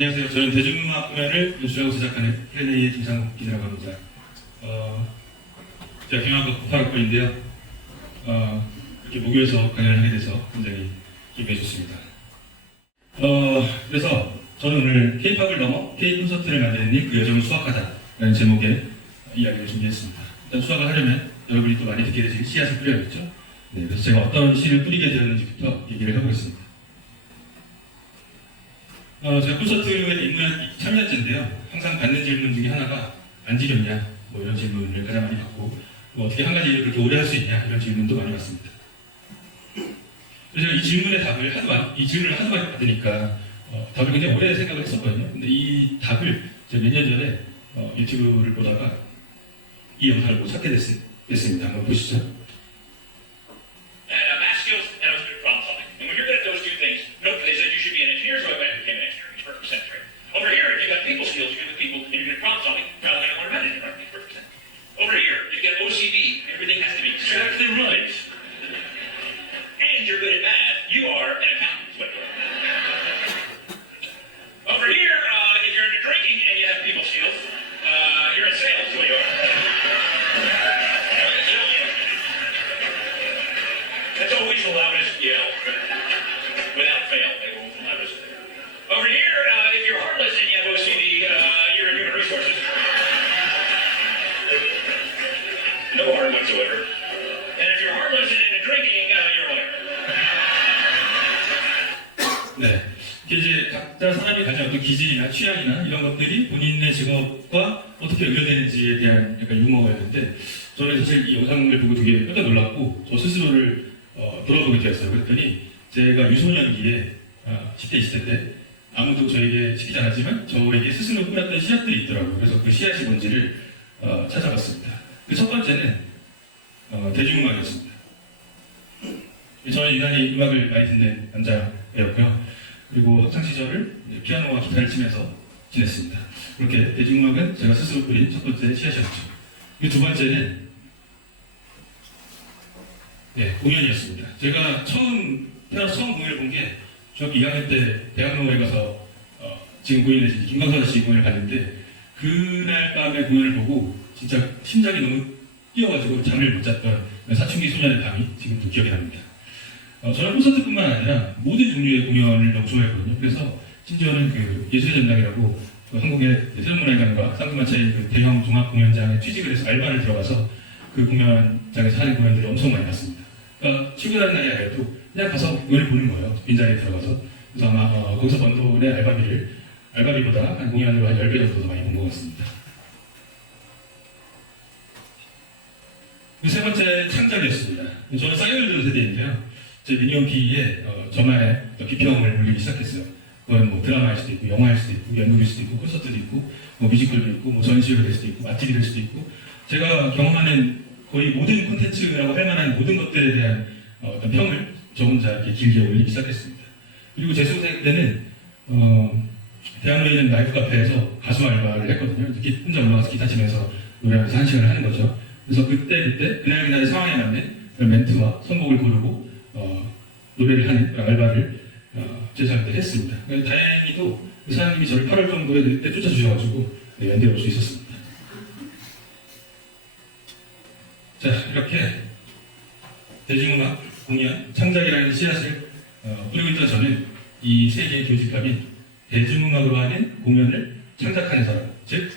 안녕하세요. 저는 대중음악 공연을 연출하고 제작하는 Q&A의 김상국 기자라고 합니다. 제가 경영학과 98학번인데요. 이렇게 목요에서 강연을 하게 돼서 굉장히 기분이 좋습니다. 그래서 저는 오늘 K-팝을 넘어 K-콘서트를 만드는 일, 그 여정을 수학하다라는 제목의 이야기를 준비했습니다. 일단 수학을 하려면 여러분이 또 많이 듣게 되실 씨앗을 뿌려야겠죠. 네, 그래서 제가 어떤 씨를 뿌리게 되었는지부터 얘기를 해보겠습니다. 제가 콘서트에 입문한 참여자인데요. 항상 받는 질문 중에 하나가 안 지겹냐? 뭐 이런 질문을 가장 많이 받고 뭐 어떻게 한 가지 일을 그렇게 오래 할 수 있냐? 이런 질문도 많이 받습니다. 그래서 이 질문을 하도 많이 받으니까 답을 굉장히 오래 생각을 했었거든요. 근데 이 답을 제가 몇 년 전에 유튜브를 보다가 이 영상을 보고 찾게 됐습니다. 한번 보시죠. Over here, if you got people skills, you're good people, and you're good problem solving, you're probably going to learn how to do it 1%. Over here, if you got OCD, everything has to be exactly right. And you're good at math, you are an accountant. Over here, if you're into drinking and you have people skills, you're in sales, is what you are. That's always the loudest yell. Without fail, they will the loudest. Over here, if you're heartless and you have OCD, you're in human resources. No heart whatsoever. And if you're heartless and into drinking, you're a lawyer. 네, 이제 각자 사람이 가진 어떤 기질이나 취향이나 이런 것들이 본인의 직업과 어떻게 연결되는지에 대한 약간 유머였는데 저는 사실 이 영상을 보고 되게 깜짝 놀랐고 저 스스로를 돌아보게 되었어요. 그랬더니 제가 유소년기에 10대, 20대 때 아무도 저에게 시키지 않았지만 저에게 스스로 꾸렸던 씨앗들이 있더라고요. 그래서 그 씨앗이 뭔지를 찾아봤습니다. 그 첫 번째는 대중음악이었습니다. 저는 유난히 음악을 많이 듣는 남자였고요. 그리고 학창시절을 피아노와 기타를 치면서 지냈습니다. 그렇게 대중음악은 제가 스스로 꾸린 첫 번째 씨앗이었죠. 그 두 번째는 공연이었습니다. 제가 태어나서 처음 공연을 본 게 중학교 2학년 때 대학로에 가서 지금 공연해진 김광수 아저씨 공연을 봤는데 그날 밤에 공연을 보고 진짜 심장이 너무 뛰어가지고 잠을 못 잤던 사춘기 소년의 밤이 지금도 기억이 납니다. 저는 콘서트뿐만 아니라 모든 종류의 공연을 너무 좋아했거든요. 그래서 심지어는 그 예술의 전당이라고 한국의 세종문화회관과 쌍두마차의 그 대형 종합 공연장에 취직을 해서 알바를 들어가서 그 공연장에서 하는 공연들을 엄청 많이 봤습니다. 그러니까 출근하는 날이 아니라도 그냥 가서 공연을 보는 거예요. 빈자리에 들어가서. 그래서 아마 거기서 번 돈의 알바비보다 한 공연으로 한 10배 정도 더 많이 본 것 같습니다. 그 세 번째 창작이었습니다. 저는 싸이를 들은 세대인데요. 제 미니홈피에 저만의 비평을 올리기 시작했어요. 그건 뭐 드라마일 수도 있고, 영화일 수도 있고, 연극일 수도 있고, 콘서트도 있고, 뭐 뮤지컬도 있고, 뭐 전시회가 될 수도 있고, 맛집이 될 수도 있고, 제가 경험하는 거의 모든 콘텐츠라고 할 만한 모든 것들에 대한 어떤 평을 저 혼자 이렇게 길게 올리기 시작했습니다. 그리고 제 수생 때는 대학로에 있는 나이트 카페에서 가수 알바를 했거든요. 이렇게 혼자 올라가서 기타 치면서 노래하면서 1시간을 하는 거죠. 그래서 그날 상황에 맞는 멘트와 선곡을 고르고 노래를 하는 알바를 제작할 때 했습니다. 다행히도 그 사장님이 저를 8월 정도에 내쫓아 주셔가지고 연대에 올 수 있었습니다. 자, 이렇게 대중음악, 공연, 창작이라는 씨앗을 뿌리고 있던 저는 이 세 개의 교집합인 대중음악으로 하는 공연을 창작하는 사람, 즉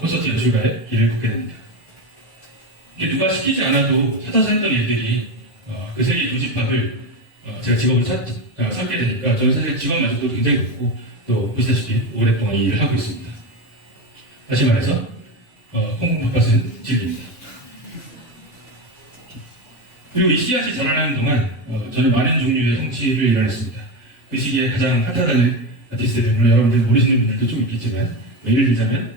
콘서트 연출가의 길을 걷게 됩니다. 누가 시키지 않아도 찾아서 했던 일들이 그 세 개의 교집합을 제가 직업으로 삼게 되니까 저는 사실 직업 만족도도 굉장히 높고 또 보시다시피 오랫동안 이 일을 하고 있습니다. 다시 말해서 콩콩 팥팥은 진리입니다. 그리고 이 씨앗이 자라나는 동안 저는 많은 종류의 성취를 이뤄냈습니다. 그 시기에 가장 핫하다는 아티스트들, 물론 여러분들 모르시는 분들도 좀 있겠지만 예를 들자면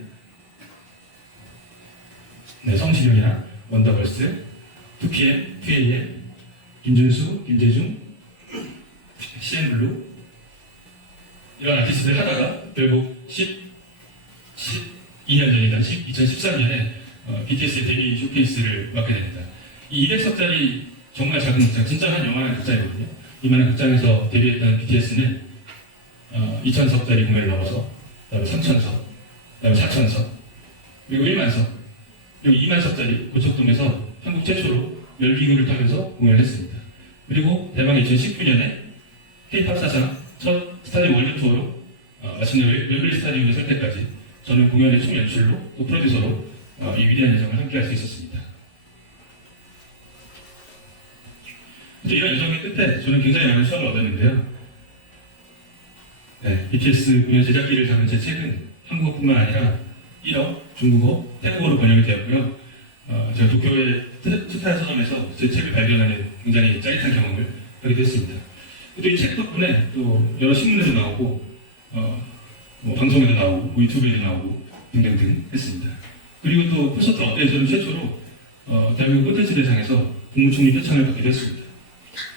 성시경이나 원더걸스, 2PM, 2AM, 김준수, 김재중, CN블루 이런 아티스트들 하다가 결국 12년 전이다, 2013년에 BTS의 데뷔 쇼케이스를 맡게 됩니다. 이 200석짜리 정말 작은 극장, 진짜 한 영화의 극장이거든요. 이만한 극장에서 데뷔했던 BTS는 2,000석짜리 공연을 넘어서 그다음에 3,000석, 그다음에 4,000석, 그리고 1만석, 그리고 2만석짜리 고척돔에서 한국 최초로 열기구를 타면서 공연을 했습니다. 그리고 대망 2019년에 K-팝 사상 첫 스타디움 월드 투어로 마침내 웨블리 스타디움에 설 때까지 저는 공연의 총 연출로 또 프로듀서로 이 위대한 여정을 함께할 수 있었습니다. 이런 여정의 끝에 저는 굉장히 많은 수확을 얻었는데요. 네, BTS 공연 제작기를 잡은 제 책은 한국어뿐만 아니라 일어, 중국어, 태국어로 번역이 되었고요. 제가 도쿄의 스타 서점에서 제 책을 발견하는 굉장히 짜릿한 경험을 하게 됐습니다. 또 이 책 덕분에 또 여러 신문에도 나오고, 뭐 방송에도 나오고, 뭐 유튜브에도 나오고 등등등 했습니다. 그리고 또 콘서트 업계에서는 최초로 대한민국 콘텐츠 대상에서 국무총리 표창을 받게 됐습니다.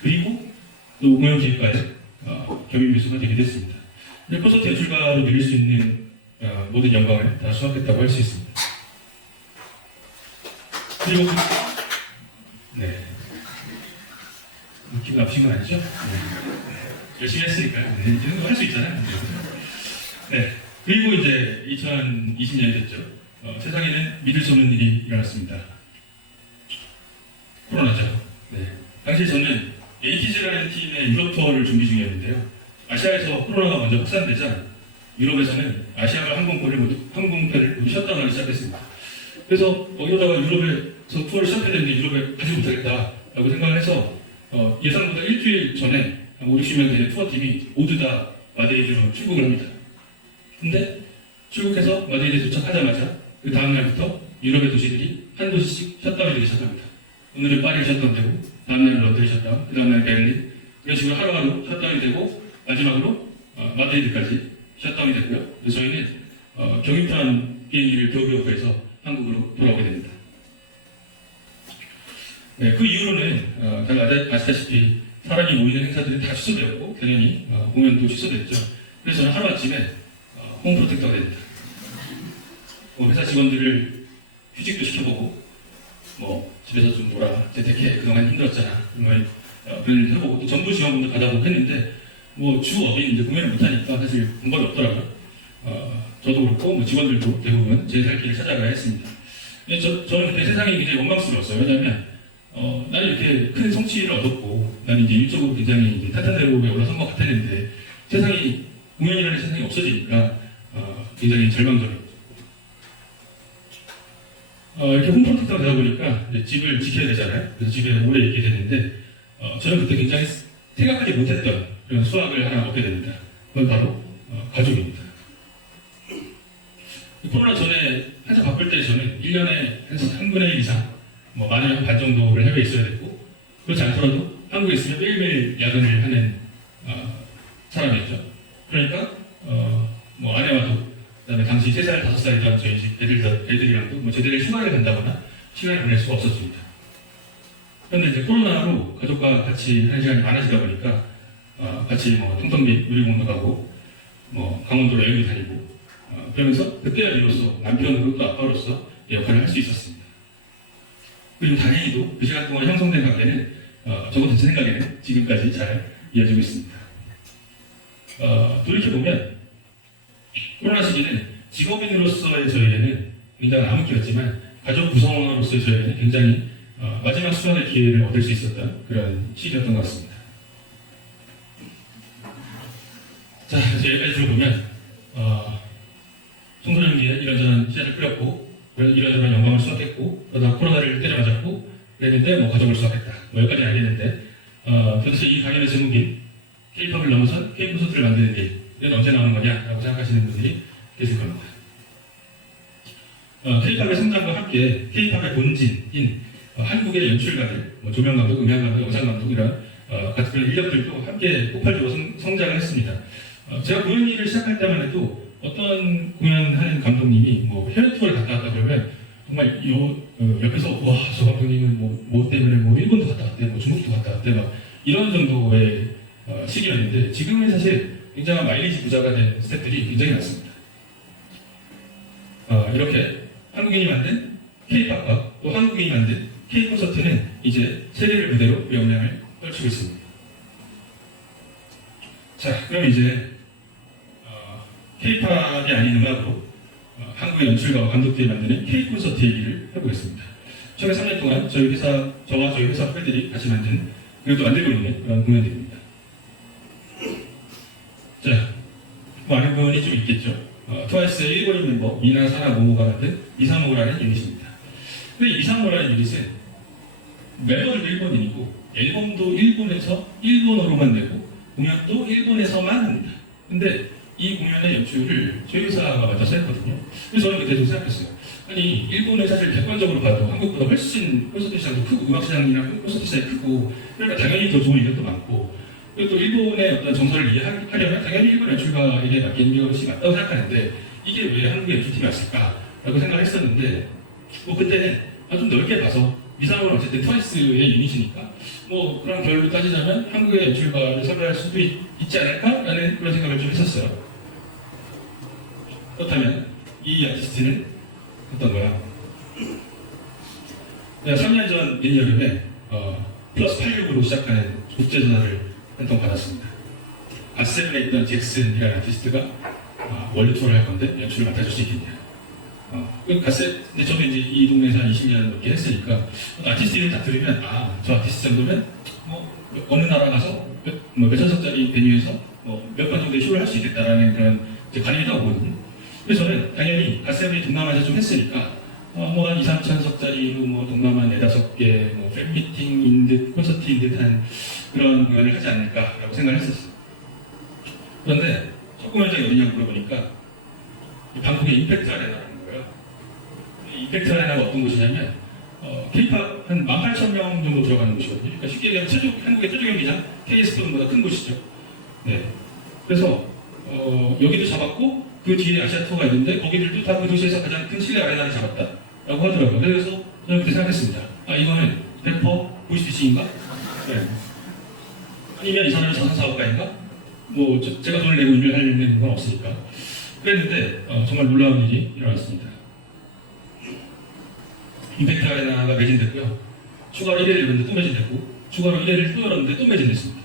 그리고 또 공연 기획과의 겸임교수가 되게 됐습니다. 콘서트 연출가로 누릴 수 있는 모든 영광을 다 수확했다고 할 수 있습니다. 그리고 네, 기분 나쁘신 건 아니죠? 네. 열심히 했으니까요. 네, 이런 거 할 수 있잖아요. 네. 그리고 이제 2020년이 됐죠. 세상에는 믿을 수 없는 일이 일어났습니다. 코로나죠. 네. 당시 저는 에이티즈라는 팀의 유럽 투어를 준비 중이었는데요. 아시아에서 코로나가 먼저 확산되자 유럽에서는 아시아가 항공편을 모두 셧다운하기 시작했습니다. 그래서 이러다가 유럽에서 투어를 시작해야 되는데 유럽에 가지 못하겠다라고 생각을 해서 예상보다 일주일 전에 한 5, 60명 되는 투어팀이 모두 다 마드리드로 출국을 합니다. 근데 출국해서 마드리드에 도착하자마자 그 다음날부터 유럽의 도시들이 한 도시씩 셧다운이 되기 시작합니다. 오늘은 파리 셧다운되고 다음날은 런던 셧다운, 그 다음날 베를린, 이런 식으로 하루하루 셧다운이 되고 마지막으로 마드리드까지 셧다운이 됐고요. 그래서 저희는 경유편 비행기를 겨우겨우 구해서 한국으로 돌아오게 됩니다. 네, 그 이후로는 다들 아시다시피 사람이 모이는 행사들이 다 취소되었고 당연히 공연도 취소됐죠. 그래서 저는 하루아침에 홈프로텍터가 됩니다. 회사 직원들을 휴직도 시켜보고 집에서 좀 놀아, 재택해, 그동안 힘들었잖아, 그런 일 해보고 또 정부 지원금도 받아보고 했는데 주업인 이제 공연을 못하니까 사실 방법이 없더라고요. 저도 그렇고 직원들도 대부분 제 살 길을 찾아가야 했습니다. 저는 그때 세상이 굉장히 원망스러웠어요. 왜냐하면 나는 이렇게 큰 성취를 얻었고 나는 이제 일적으로 굉장히 이제 탄탄대로에 올라선 것 같았는데 세상이 공연이라는 세상이 없어지니까 굉장히 절망적이었죠. 이렇게 홈프로텍터가 되다 보니까 집을 지켜야 되잖아요. 그래서 집에 오래 있게 됐는데 저는 그때 굉장히 생각하지 못했던 그런 수확을 하나 얻게 됩니다. 그건 바로 가족입니다. 코로나 전에 한참 바쁠 때 저는 1년에 한 3분의 1 이상 많으면 한 반 정도를 해외에 있어야 됐고 그렇지 않더라도 한국에 있으면 매일매일 야근을 하는 사람이었죠. 그러니까 아내와도 그다음에 당시 3살, 5살이던 저희 집 애들이랑도 제대로 휴가를 간다거나 시간을 보낼 수가 없었습니다. 그런데 이제 코로나로 가족과 같이 하는 시간이 많아지다 보니까 같이 텅텅빈 놀이공원도 가고 강원도로 여행도 다니고 그러면서 그때야 비로소 남편으로 또 아빠로서 역할을 할 수 있었습니다. 그리고 다행히도 그 시간 동안 형성된 관계는 적어도 제 생각에는 지금까지 잘 이어지고 있습니다. 돌이켜보면 코로나 시기는 직업인으로서의 저희에는 굉장히 암흑기였지만 가족 구성원으로서의 저희에는 굉장히 마지막 수련의 기회를 얻을 수 있었던 그런 시기였던 것 같습니다. 자, 여기까지 들어보면 청소년기에 이런저런 시간을 끌었고 이런저런 영광을 수확했고 그러다 코로나를 때려맞았고 그랬는데 가족을 수확했다 여기까지는 알겠는데 도대체 이 강연의 제목인 K-팝을 넘어선 K-콘서트를 만드는 일은 언제 나오는 거냐라고 생각하시는 분들이 계실 겁니다. K-팝의 성장과 함께 K-팝의 본진인 한국의 연출가들, 조명감독, 음향감독, 영상감독 이런 같은 인력들도 함께 폭발적으로 성장을 했습니다. 제가 공연 일을 시작할 때만 해도 어떤 공연하는 감독님이 해외 투어를 갔다 왔다 그러면 정말 옆에서 와, 저 감독님은 뭐 때문에 일본도 갔다 왔대, 중국도 갔다 왔대 이런 정도의 시기였는데 지금은 사실 굉장한 마일리지 부자가 된 스태프들이 굉장히 많습니다. 이렇게 한국인이 만든 K-팝과 또 한국인이 만든 K-콘서트는 이제 세계를 무대로 명량을 펼치고 있습니다. 자, 그럼 이제 K-팝이 아닌 음악으로 한국의 연출가와 감독들이 만드는 K-콘서트 얘기를 해보겠습니다. 최근 3년 동안 저와 저희 회사 후배들이 같이 그래도 만들고 있는 그런 공연들입니다. 자, 뭐 아는 분이 좀 있겠죠. 트와이스의 일본인 멤버 미나, 사나, 모모가 만든 이사모라는 유닛입니다. 근데 이사모라는 유닛은 멤버들도 일본인이고 앨범도 일본에서 일본어로만 내고 공연도 일본에서만 합니다. 근데 이 공연의 연출을 저희 회사가 맡아서 했거든요. 그래서 저는 그때 좀 생각했어요. 아니, 일본은 사실 객관적으로 봐도 한국보다 훨씬 콘서트 시장도 크고 음악 시장이나 콘서트 시장이 크고, 그러니까 당연히 더 좋은 이력도 많고, 그리고 또 일본의 어떤 정서를 이해하려면 당연히 일본 연출가에게 맡기는 것이 맞다고 생각하는데, 이게 왜 한국의 연출팀이 왔을까라고 생각을 했었는데, 뭐 그때는 좀 넓게 봐서 미사모는 어쨌든 트와이스의 유닛이니까 뭐 그런 결로 따지자면 한국의 연출가를 섭외할 수도 있지 않을까라는 그런 생각을 좀 했었어요. 그렇다면 이 아티스트는 어떤 거야? 내가 3년 전 내년 여름에 플러스 86으로 시작하는 국제전화를 한 통 받았습니다. 아세븐에 있던 잭슨이라는 아티스트가 월드 투어를 할 건데 연출을 맡아줄 수 있겠냐. 근데 저도 이제 이 동네에서 한 20년 넘게 했으니까 아티스트 이름 다 들으면 저 아티스트 정도면 어느 나라 가서 몇 천석짜리 베뉴에서 몇 번 정도의 쇼를 할 수 있겠다라는 그런 관심이 다 오거든요. 그래서 저는 당연히 가세븐이 동남아에서 좀 했으니까 한 2, 3천석짜리로 동남아 4-5개 팬미팅인 듯 콘서트인 듯한 그런 공연을 하지 않을까라고 생각을 했었어요. 그런데 첫 공연장이 어디냐고 물어보니까 방콕의 임팩트 아레나라는 거예요. 임팩트 아레나가 어떤 곳이냐면 K-팝 한 18,000명 정도 들어가는 곳이거든요. 그러니까 쉽게 얘기하면 한국의 최종 경기장 KSP보다 큰 곳이죠. 네. 그래서 여기도 잡았고 그 뒤에 아시아 투어가 있는데 거기들도 다 그 도시에서 가장 큰 실내 아레나를 잡았다라고 하더라고요. 그래서 저는 그때 생각했습니다. 이거는 100% 보이스피싱인가? 네. 아니면 이 사람이 자선사업가인가? 제가 돈을 내고 일을 하려는 건 없으니까. 그랬는데 정말 놀라운 일이 일어났습니다. 임팩트 아레나가 매진됐고요. 추가로 1회를 열었는데 또 매진됐고, 추가로 1회를 또 열었는데 또 매진됐습니다.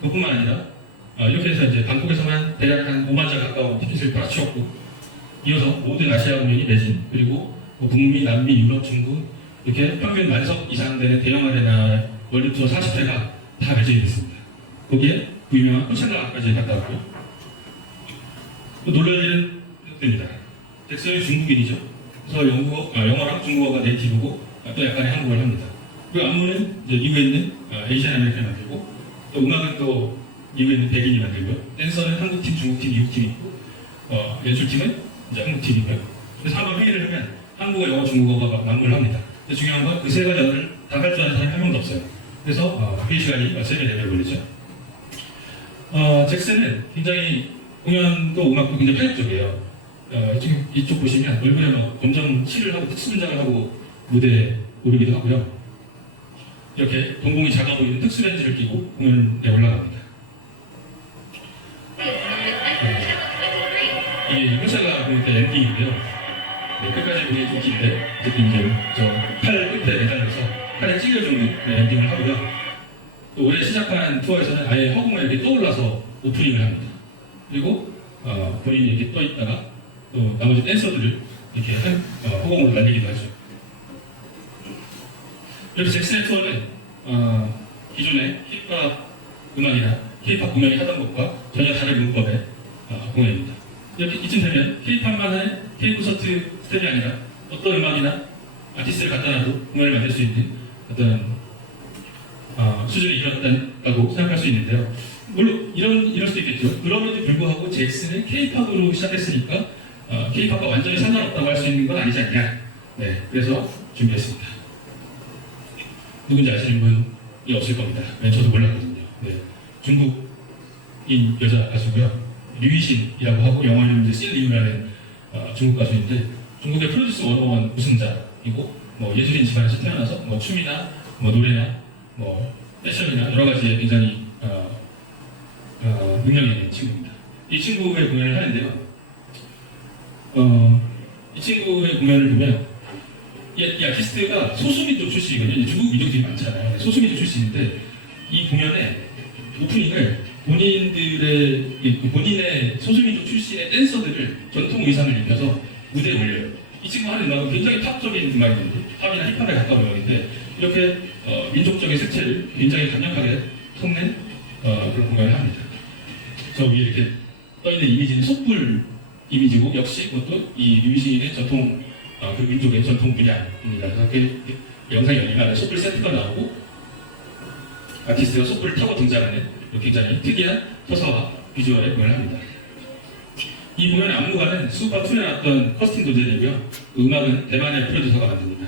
그뿐만 아니라 이렇게 해서 이제 방콕에서만 대략 한 5만 장 가까운 티켓을 팔아치웠고, 이어서 모든 아시아 공연이 매진, 그리고 북미, 남미, 유럽, 중국 이렇게 평균 만석 이상 되는 대형 아레나 월드 투어 40회가 다 매진이 됐습니다. 거기에 그 유명한 코첼라까지 갔다 왔고요. 또 놀랄 일은 됩니다. 잭슨이 중국인이죠. 그래서 영어랑 중국어가 네이티브고 또 약간의 한국어를 합니다. 그리고 안무는 이제 미국에 있는 에이시안 아메리칸이 만들고, 또 음악은 또 미국에 있는 백인이 만들고요. 댄서는 한국팀, 중국팀, 미국팀이 있고, 연출팀은 이제 한국팀이고요. 그래서 한번 회의를 하면 한국어, 영어, 중국어가 만무를 합니다. 근데 중요한 건 그 세 가지 언어를 다 할 줄 아는 사람이 한 명도 없어요. 그래서 회의 시간이 3-4배 걸리죠. 잭슨은 굉장히 공연도 음악도 굉장히 파격적이에요. 지금 이쪽 보시면 얼굴에 검정 칠을 하고 특수분장을 하고 무대에 오르기도 하고요. 이렇게 동공이 작아 보이는 특수렌즈를 끼고 공연에 올라갑니다. 이게 콘서트가 보니까 엔딩인데요. 끝까지 보기 좀 긴데 어쨌든 이제 팔 끝에 매달려서 팔에 찔려주는 엔딩을 하고요. 또 올해 시작한 투어에서는 아예 허공에 이렇게 떠올라서 오프닝을 합니다. 그리고 본인이 이렇게 떠 있다가 또 나머지 댄서들을 이렇게 허공으로 날리기도 하죠. 이렇게 잭슨의 투어는 기존의 힙합 음악이나 K-팝 공연이 하던 것과 전혀 다른 문법의 공연입니다. 이렇게 이쯤 되면 K-팝만의 K-콘서트 스텝이 아니라 어떤 음악이나 아티스트를 갖다 놔도 공연을 만들 수 있는 어떤 수준이 이뤘다고 생각할 수 있는데요. 물론 이럴 수도 있겠죠. 그럼에도 불구하고 잭슨은 K-팝으로 시작했으니까 K-팝과 완전히 상관없다고 할 수 있는 건 아니지 않냐. 네, 그래서 준비했습니다. 누군지 아시는 분이 없을 겁니다. 저도 몰랐거든요. 네, 중국인 여자 가수고요. 류이신이라고 하고 영어 이름은 실리우라는 중국 가수인데 중국의 프로듀스 101 우승자이고 예술인 집안에서 태어나서 춤이나 노래나 패션이나 여러 가지에 굉장히 능력이 있는 친구입니다. 이 친구의 공연을 하는데요. 이 친구의 공연을 보면 이 아티스트가 소수민족 출신이거든요. 중국 민족들이 많잖아요. 소수민족 출신인데 이 공연의 오프닝을 본인의 소수민족 출신의 댄서들을 전통 의상을 입혀서 무대에 올려요. 이 친구 하는 음악은 굉장히 팝적인 음악인데, 팝이나 힙합에 가까운 음악인데, 이렇게 민족적인 색채를 굉장히 강력하게 섞는 그런 공연을 합니다. 저 위에 이렇게 떠있는 이미지는 촛불 이미지고, 역시 그것도 이 뮤지션의 전통, 그 민족의 전통 분야입니다. 그래서 영상이 열리면 촛불 세트가 나오고, 아티스트가 촛불을 타고 등장하는 굉장히 특이한 서사와 비주얼의 공연을 합니다. 이 공연의 안무가는 슈퍼2에 나왔던 커스틴 도젤이고요. 그 음악은 대만의 프로듀서가 만듭니다.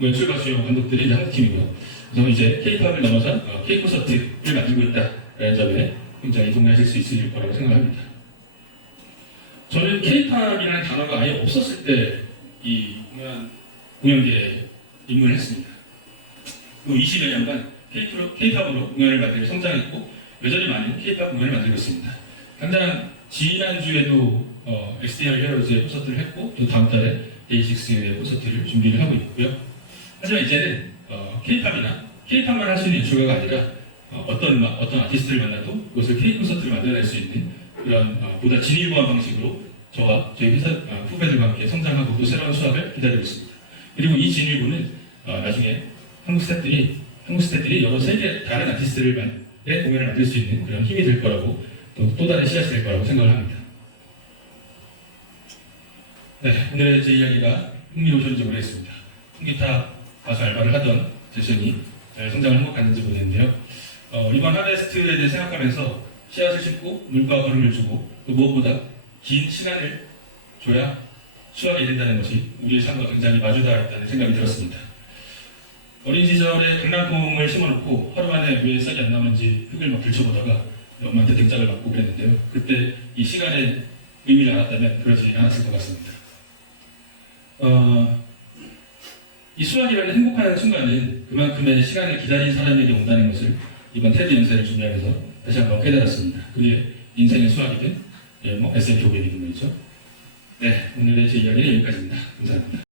연출과 주요 감독들이 이제 한국 팀이고요. 그래서 이제 K-팝을 넘어서 K-콘서트를 만들고 있다라는 점에 굉장히 동의하실 수 있을 거라고 생각합니다. 저는 K-팝이라는 단어가 아예 없었을 때 이 공연계에 입문을 했습니다. 그 20여 년간 K-팝으로 공연을 만들고 성장했고 여전히 많은 K-팝 공연을 만들고 있습니다. 당장 지난주에도 XDR 히어로즈의 콘서트를 했고 또 다음 달에 데이식스의 콘서트를 준비를 하고 있고요. 하지만 이제는 K-팝이나 K-팝만 할 수 있는 연출가가 아니라 어떤 아티스트를 만나도 그것을 K-콘서트를 만들어낼 수 있는 그런 보다 진일보한 방식으로 저와 저희 회사 후배들과 함께 성장하고 또 새로운 수학을 기다리고 있습니다. 그리고 이 진일보는 나중에 한국 스태프들이 여러 세계 다른 아티스트의 공연을 만들 수 있는 그런 힘이 될 거라고 또 다른 씨앗이 될 거라고 생각을 합니다. 네, 오늘의 제 이야기가 흥미로우셨는지 모르겠습니다. 통기타 가수 알바를 하던 제션이 잘 성장을 행복했는지 모르겠는데요. 이번 하베스트에 대해 생각하면서 씨앗을 심고 물과 거름을 주고 또 무엇보다 긴 시간을 줘야 수확이 된다는 것이 우리의 삶과 굉장히 마주닿아 있다는 생각이 들었습니다. 어린 시절에 강낭콩을 심어놓고 하루 만에 왜 싹이 안 나오는지 흙을 막 들춰보다가 엄마한테 등짝을 맞고 그랬는데요. 그때 이 시간의 의미를 알았다면 그러지 않았을 것 같습니다. 이 수학이라는 행복한 순간은 그만큼의 시간을 기다린 사람에게 온다는 것을 이번 테드 연세를 준비하면서 다시 한번 깨달았습니다. 그게 인생의 수학이든 SM 교백이든 말이죠. 네, 오늘의 제 이야기는 여기까지입니다. 감사합니다.